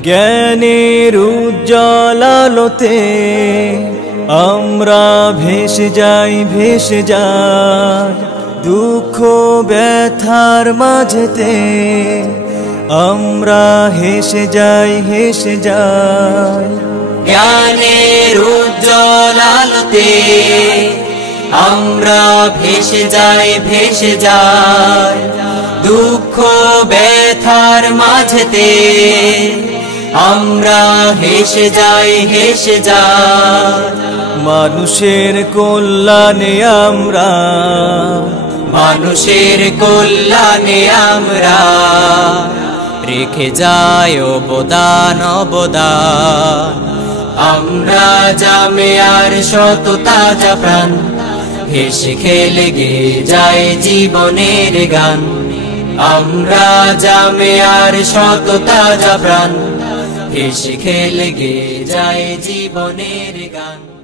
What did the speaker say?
জ্ঞানের উজ্জ্বল আলোতে আমরা ভেসে যাই দুঃখ ব্যথার মাঝেতে আমরা হেসে যাই জ্ঞানের উজ্জ্বল আলোতে আমরা ভেসে যাই দুঃখ ব্যথার মাঝেতে আমরা হেসে যাই মানুষের কল্যাণে আমরা রেখে যাই অবদান আমরা জামিয়ার শত তাজা প্রাণ হেসে খেলে গে যায় জীবনের গান আমরা জামিয়ার শত তাজা প্রাণ হেসে খেলে গে যায় জীবনের গান।